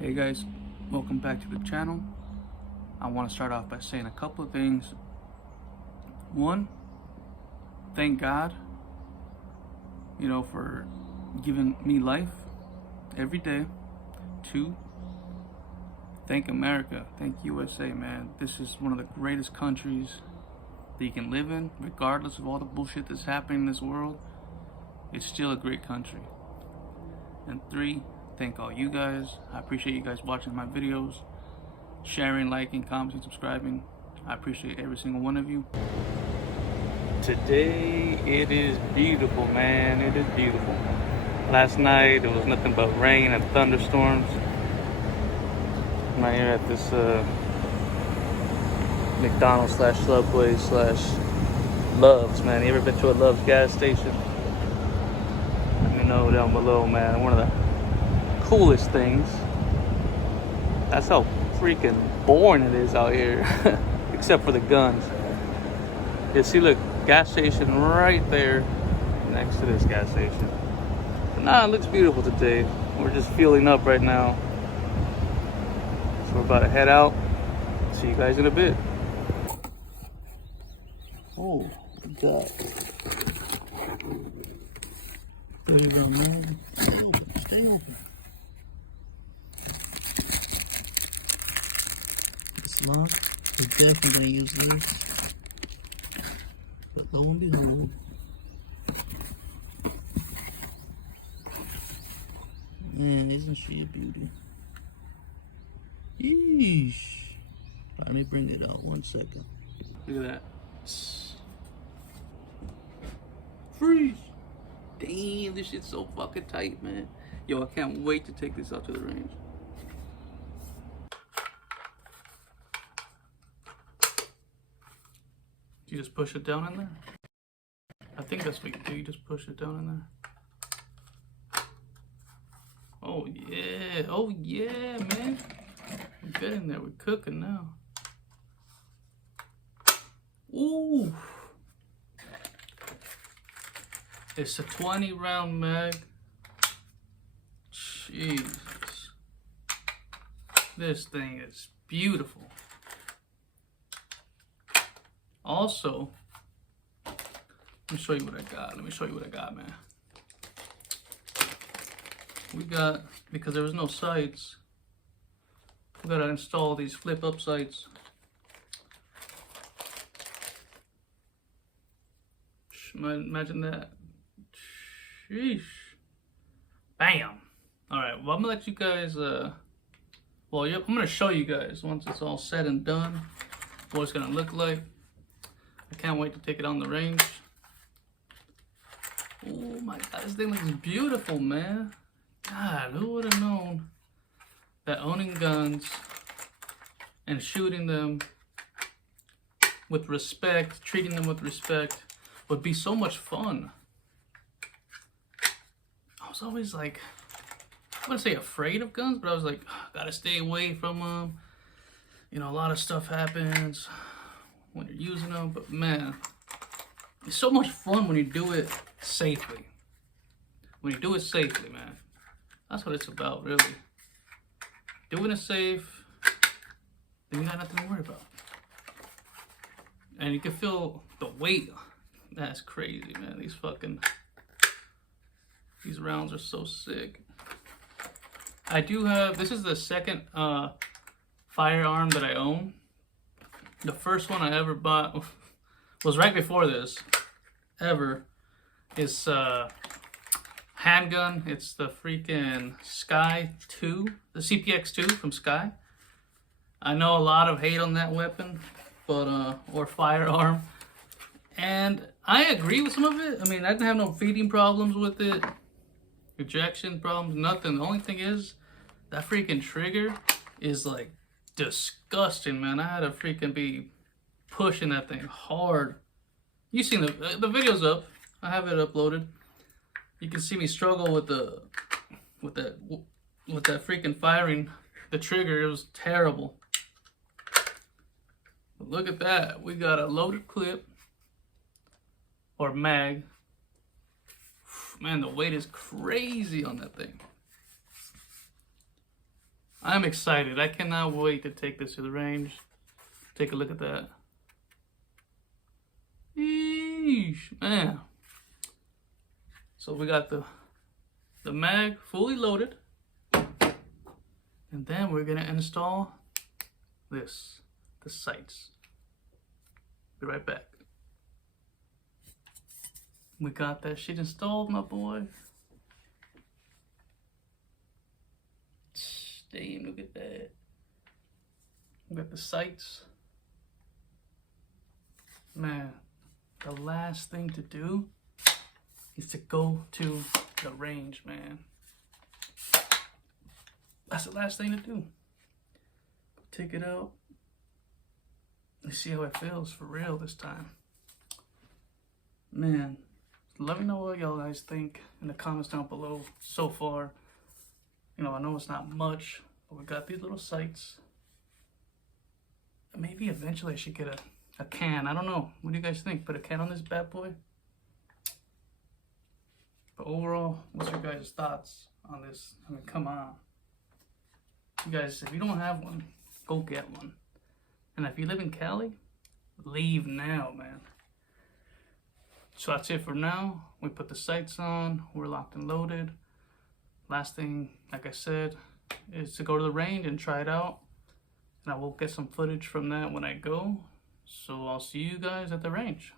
Hey guys, welcome back to the channel. I want to start off by saying a couple of things. One, thank God, for giving me life every day. Two, thank America, thank USA, man. This is one of the greatest countries that you can live in, regardless of all the bullshit that's happening in this world. It's still a great country. And three, thank all you guys. I appreciate you guys watching my videos, sharing, liking, commenting, subscribing. I appreciate every single one of you. Today it is beautiful, man. It is beautiful. Last night it was nothing but rain and thunderstorms. I'm out here at this McDonald's / Subway / Love's, man. You ever been to a Love's gas station? Let me know down below, man. One of the coolest things. That's how freaking boring it is out here. Except for the guns. You see, look, gas station right there next to this gas station. But nah, it looks beautiful today. We're just fueling up right now. So we're about to head out. See you guys in a bit. Oh, God. There you go, man. Stay open. Stay open. It's locked. We're definitely gonna use this. But lo and behold, man, isn't she a beauty? Yeesh. Let me bring it out 1 second. Look at that. Freeze! Damn, this shit's so fucking tight, man. Yo, I can't wait to take this out to the range. You just push it down in there? I think that's what you do. You just push it down in there. Oh, yeah. Oh, yeah, man. We're getting there. We're cooking now. Ooh. It's a 20 round mag. Jesus. This thing is beautiful. Also, let me show you what I got. Man. We got, because there was no sights, we gotta install these flip up sights. Imagine that. Sheesh. Bam. Alright, well, I'm gonna let you guys, I'm gonna show you guys once it's all said and done what it's gonna look like. I can't wait to take it on the range. Oh my God, this thing looks beautiful, man. God, who would have known that owning guns and shooting them with respect, treating them with respect, would be so much fun. I was always like, I wouldn't say afraid of guns, but I was like, gotta stay away from them. A lot of stuff happens when you're using them, but man, it's so much fun when you do it safely. When you do it safely, man. That's what it's about, really. Doing it safe, then you got nothing to worry about. And you can feel the weight. That's crazy, man. These rounds are so sick. I do have, this is the second firearm that I own. The first one I ever bought was right before this, ever. It's handgun. It's the freaking Sky 2, the CPX 2 from Sky. I know a lot of hate on that weapon, but or firearm. And I agree with some of it. I mean, I didn't have no feeding problems with it, ejection problems, nothing. The only thing is, that freaking trigger is like disgusting, man. I had to freaking be pushing that thing hard. You seen the video's up. I have it uploaded. You can see me struggle with that freaking firing the trigger. It was terrible. But look at that. We got a loaded clip or mag. Man, the weight is crazy on that thing. I'm excited. I cannot wait to take this to the range. Take a look at that. Eesh, man. So we got the mag fully loaded. And then we're gonna install the sights. Be right back. We got that shit installed, my boy. Damn, look at that. We got the sights. Man, the last thing to do is to go to the range, man. That's the last thing to do. Take it out. Let's see how it feels for real this time. Man, let me know what y'all guys think in the comments down below so far. You know, I know it's not much, but we got these little sights. Maybe eventually I should get a can. I don't know. What do you guys think? Put a can on this bad boy? But overall, what's your guys' thoughts on this? I mean, come on. You guys, if you don't have one, go get one. And if you live in Cali, leave now, man. So that's it for now. We put the sights on. We're locked and loaded. Last thing, like I said, is to go to the range and try it out. And I will get some footage from that when I go. So I'll see you guys at the range.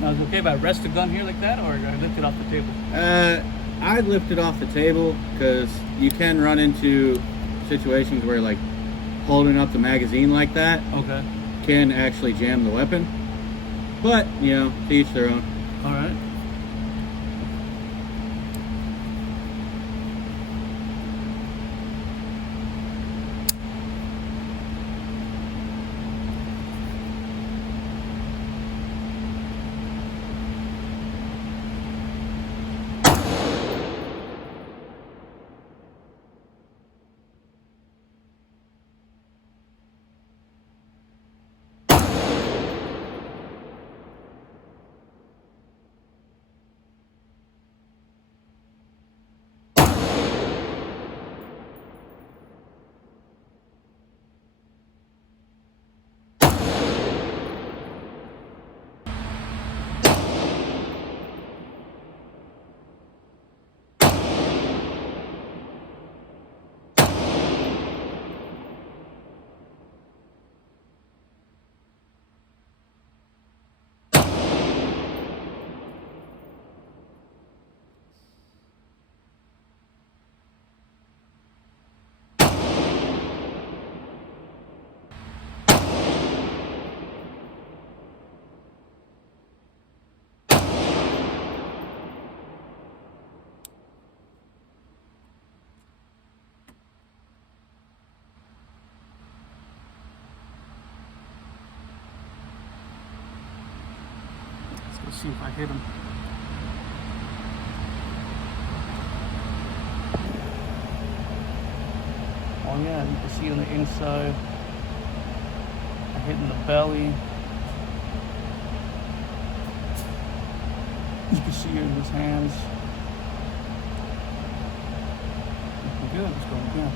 Now, is it okay if I rest the gun here like that, or I lift it off the table? I'd lift it off the table because you can run into situations where, like, holding up the magazine like that can actually jam the weapon. But, you know, to each their own. All right. Let's see if I hit him. Oh yeah, you can see on the inside. I hit in the belly. You can see it in his hands. Looking good, it's going good.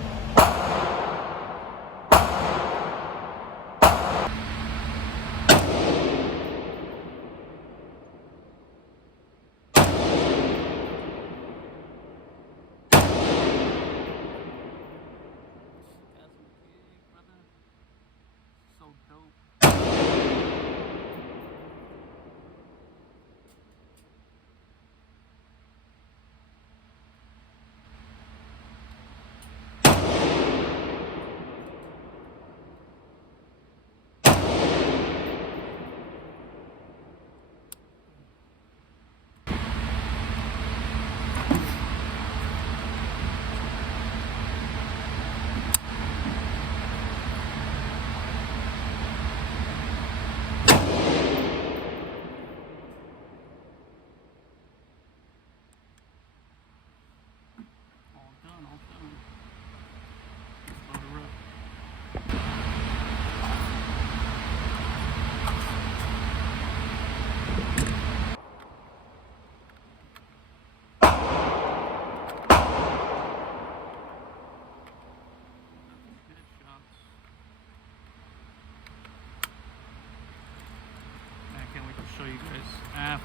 you guys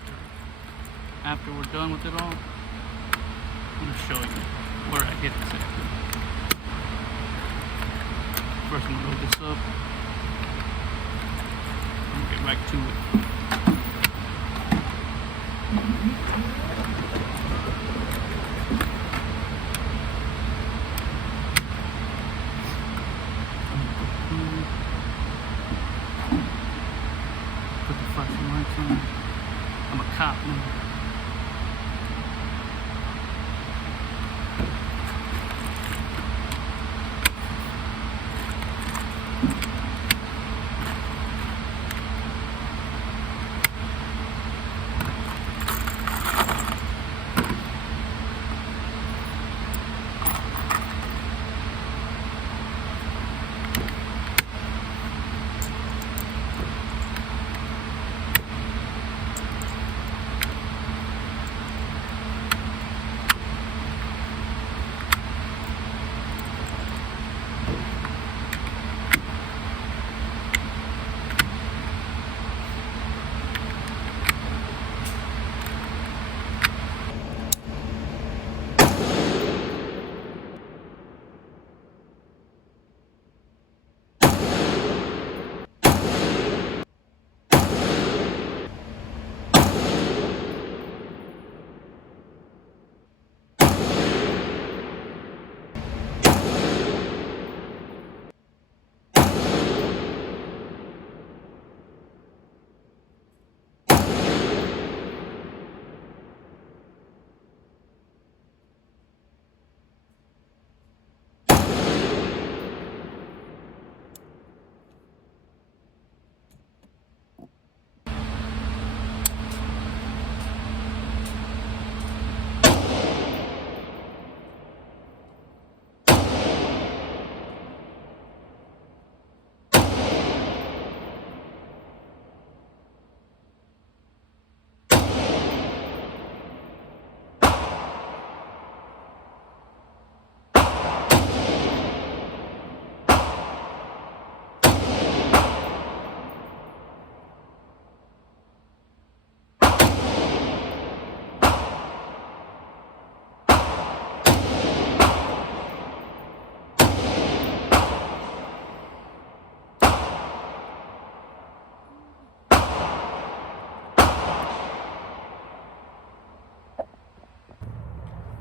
after we're done with it all. I'm gonna show you where I hit this at. First, I'm gonna load this up. I'm gonna get right to it. Put the flashing lights on. I'm a cop now.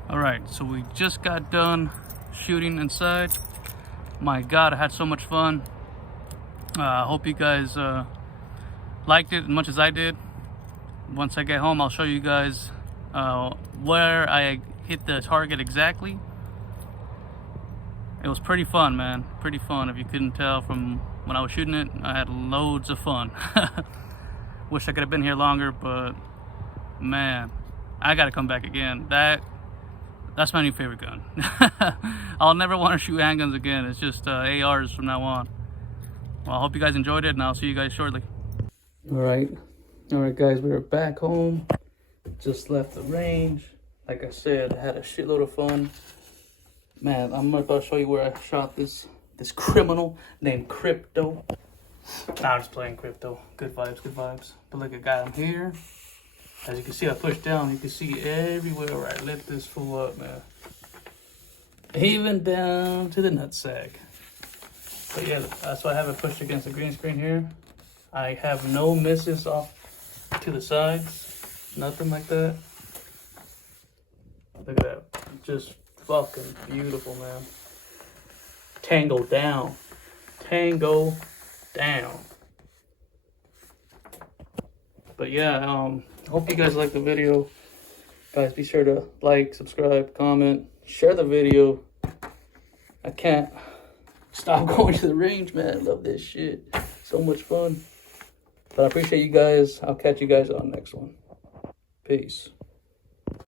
Alright, so we just got done shooting inside. My God, I had so much fun. I hope you guys liked it as much as I did. Once I get home, I'll show you guys where I hit the target exactly. It was pretty fun, man. Pretty fun. If you couldn't tell from when I was shooting it, I had loads of fun. Wish I could have been here longer, but man, I gotta come back again. That's my new favorite gun. I'll never want to shoot handguns again. It's just ARs from now on. Well, I hope you guys enjoyed it, and I'll see you guys shortly. All right, guys, we're back home. Just left the range. Like I said, I had a shitload of fun. Man, I'm about to show you where I shot this criminal named Crypto. Nah, I'm just playing Crypto. Good vibes, good vibes. But look, I got him here. As you can see, I pushed down. You can see everywhere where I lit this fool up, man. Even down to the nutsack. But yeah, that's why I have it pushed against the green screen here. I have no misses off to the sides. Nothing like that. Look at that. Just fucking beautiful, man. Tango down. Tango down. But yeah, hope you guys liked the video. Guys, be sure to like, subscribe, comment, share the video. I can't stop going to the range, man. I love this shit. So much fun. But I appreciate you guys. I'll catch you guys on the next one. Peace.